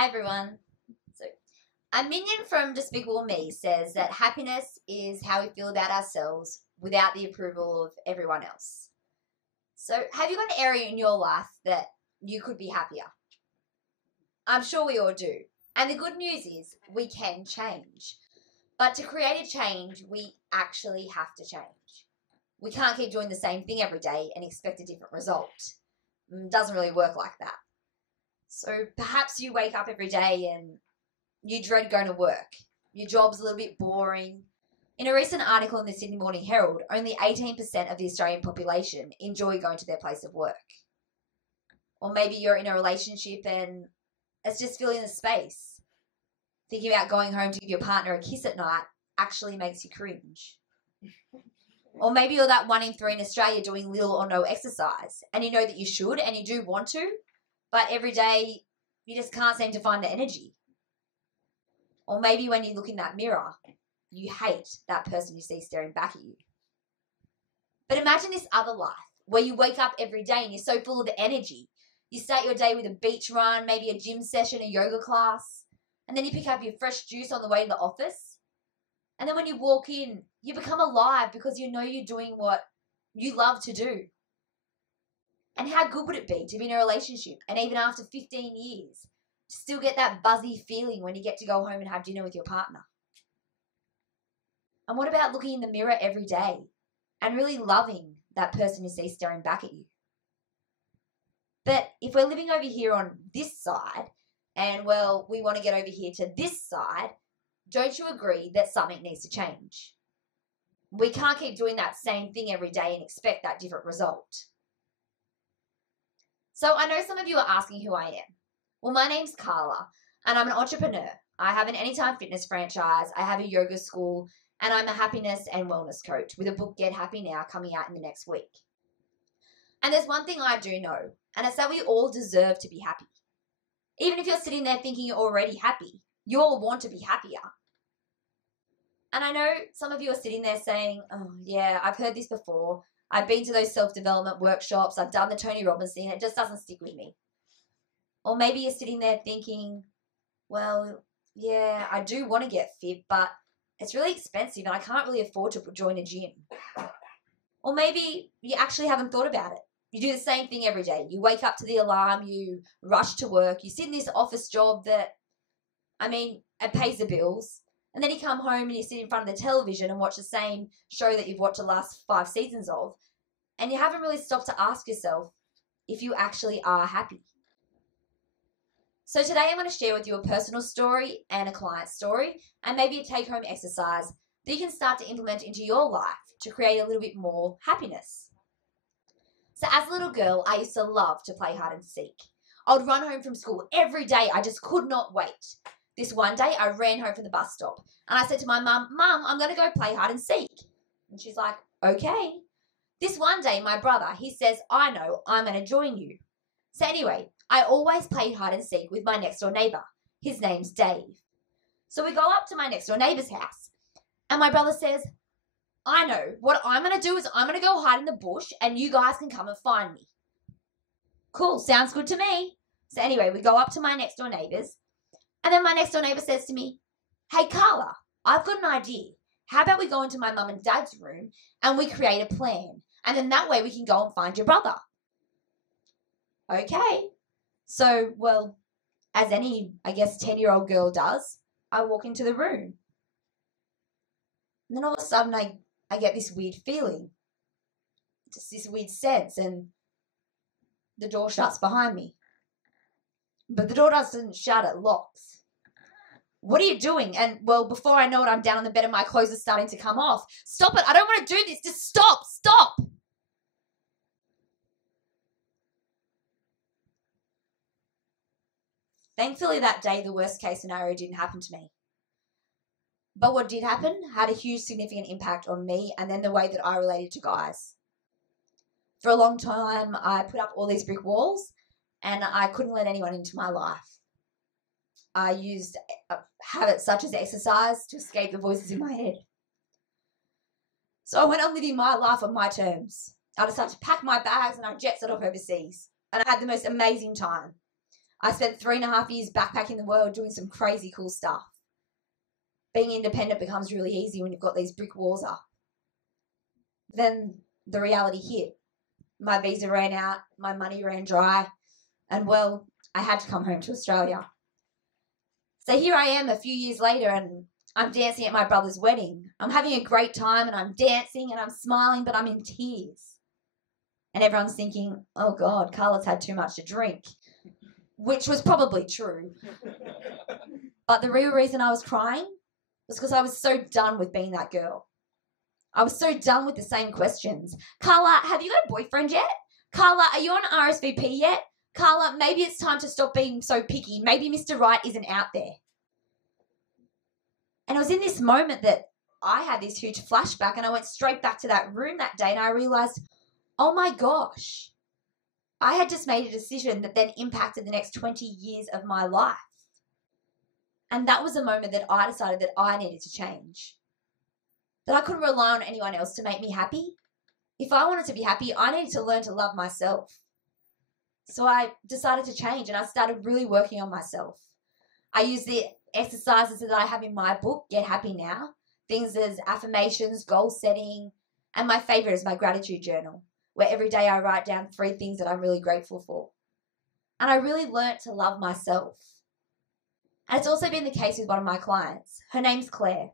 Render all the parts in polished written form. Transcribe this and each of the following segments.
Hi everyone. So, a minion from Despicable Me says that happiness is how we feel about ourselves without the approval of everyone else. So, have you got an area in your life that you could be happier? I'm sure we all do. And the good news is we can change. But to create a change, we actually have to change. We can't keep doing the same thing every day and expect a different result. It doesn't really work like that. So perhaps you wake up every day and you dread going to work. Your job's a little bit boring. In a recent article in the Sydney Morning Herald, only 18% of the Australian population enjoy going to their place of work. Or maybe you're in a relationship and it's just filling the space. Thinking about going home to give your partner a kiss at night actually makes you cringe. Or maybe you're that 1 in 3 in Australia doing little or no exercise and you know that you should and you do want to, but every day you just can't seem to find the energy. Or maybe when you look in that mirror, you hate that person you see staring back at you. But imagine this other life where you wake up every day and you're so full of energy. You start your day with a beach run, maybe a gym session, a yoga class, and then you pick up your fresh juice on the way to the office. And then when you walk in, you become alive because you know you're doing what you love to do. And how good would it be to be in a relationship and even after 15 years, still get that buzzy feeling when you get to go home and have dinner with your partner? And what about looking in the mirror every day and really loving that person you see staring back at you? But if we're living over here on this side and, well, we want to get over here to this side, don't you agree that something needs to change? We can't keep doing that same thing every day and expect that different result. So I know some of you are asking who I am. Well, my name's Carla, and I'm an entrepreneur. I have an Anytime Fitness franchise, I have a yoga school, and I'm a happiness and wellness coach with a book, Get Happy Now, coming out in the next week. And there's one thing I do know, and it's that we all deserve to be happy. Even if you're sitting there thinking you're already happy, you all want to be happier. And I know some of you are sitting there saying, oh yeah, I've heard this before. I've been to those self-development workshops. I've done the Tony Robbins thing. It just doesn't stick with me. Or maybe you're sitting there thinking, well, yeah, I do want to get fit, but it's really expensive and I can't really afford to join a gym. Or maybe you actually haven't thought about it. You do the same thing every day. You wake up to the alarm, you rush to work, you sit in this office job that, it pays the bills. And then you come home and you sit in front of the television and watch the same show that you've watched the last 5 seasons of. And you haven't really stopped to ask yourself if you actually are happy. So today I'm going to share with you a personal story and a client story and maybe a take-home exercise that you can start to implement into your life to create a little bit more happiness. So as a little girl, I used to love to play hide and seek. I would run home from school every day. I just could not wait. This one day, I ran home from the bus stop and I said to my mum, Mum, I'm going to go play hide and seek. And she's like, okay. This one day, my brother, he says, I know, I'm going to join you. So anyway, I always played hide and seek with my next door neighbour. His name's Dave. So we go up to my next door neighbour's house and my brother says, I know, what I'm going to do is I'm going to go hide in the bush and you guys can come and find me. Cool, sounds good to me. So anyway, we go up to my next door neighbours. And then my next door neighbour says to me, hey, Carla, I've got an idea. How about we go into my mum and dad's room and we create a plan? And then that way we can go and find your brother. Okay. So, well, as any, 10-year-old girl does, I walk into the room. And then all of a sudden I get this weird feeling. Just this weird sense. And the door shuts behind me. But the door doesn't shut, it locks. What are you doing? And, well, before I know it, I'm down on the bed and my clothes are starting to come off. Stop it. I don't want to do this. Just stop. Stop. Thankfully, that day, the worst case scenario didn't happen to me. But what did happen had a huge significant impact on me and then the way that I related to guys. For a long time, I put up all these brick walls and I couldn't let anyone into my life. I used habits such as exercise to escape the voices in my head. So I went on living my life on my terms. I decided to pack my bags and I jet set off overseas. And I had the most amazing time. I spent 3.5 years backpacking the world doing some crazy cool stuff. Being independent becomes really easy when you've got these brick walls up. Then the reality hit. My visa ran out, my money ran dry, and well, I had to come home to Australia. So here I am a few years later and I'm dancing at my brother's wedding. I'm having a great time and I'm dancing and I'm smiling, but I'm in tears. And everyone's thinking, oh God, Carla's had too much to drink, which was probably true. But the real reason I was crying was because I was so done with being that girl. I was so done with the same questions. Carla, have you got a boyfriend yet? Carla, are you on RSVP yet? Carla, maybe it's time to stop being so picky. Maybe Mr. Right isn't out there. And it was in this moment that I had this huge flashback and I went straight back to that room that day and I realised, oh my gosh, I had just made a decision that then impacted the next 20 years of my life. And that was a moment that I decided that I needed to change. That I couldn't rely on anyone else to make me happy. If I wanted to be happy, I needed to learn to love myself. So I decided to change and I started really working on myself. I used the exercises that I have in my book, Get Happy Now. Things as affirmations, goal setting, and my favourite is my gratitude journal, where every day I write down 3 things that I'm really grateful for. And I really learnt to love myself. And it's also been the case with one of my clients. Her name's Claire.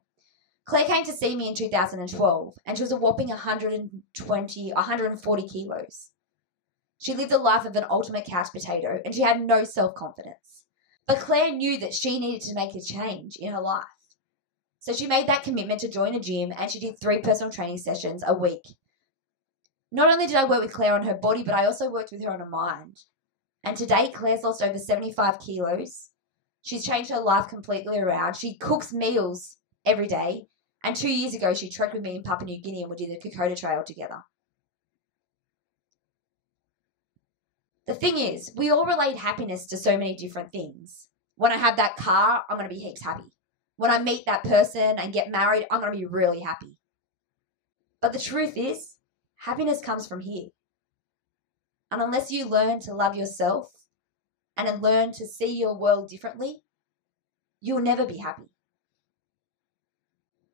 Claire came to see me in 2012 and she was a whopping 140 kilos. She lived a life of an ultimate couch potato and she had no self-confidence. But Claire knew that she needed to make a change in her life. So she made that commitment to join a gym and she did 3 personal training sessions a week. Not only did I work with Claire on her body, but I also worked with her on her mind. And to date, Claire's lost over 75 kilos. She's changed her life completely around. She cooks meals every day. And 2 years ago, she trekked with me in Papua New Guinea and we did the Kokoda Trail together. The thing is, we all relate happiness to so many different things. When I have that car, I'm going to be heaps happy. When I meet that person and get married, I'm going to be really happy. But the truth is, happiness comes from here. And unless you learn to love yourself and then learn to see your world differently, you'll never be happy.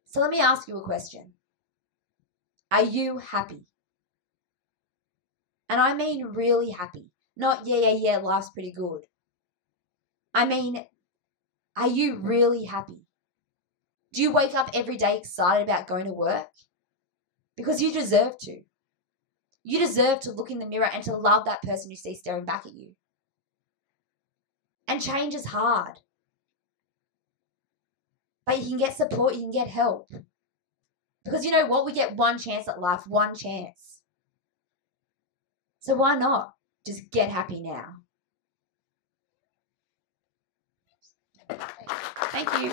So let me ask you a question. Are you happy? And I mean really happy. Not, yeah, life's pretty good. I mean, are you really happy? Do you wake up every day excited about going to work? Because you deserve to. You deserve to look in the mirror and to love that person you see staring back at you. And change is hard. But you can get support, you can get help. Because you know what? We get one chance at life, one chance. So why not just get happy now? Thank you.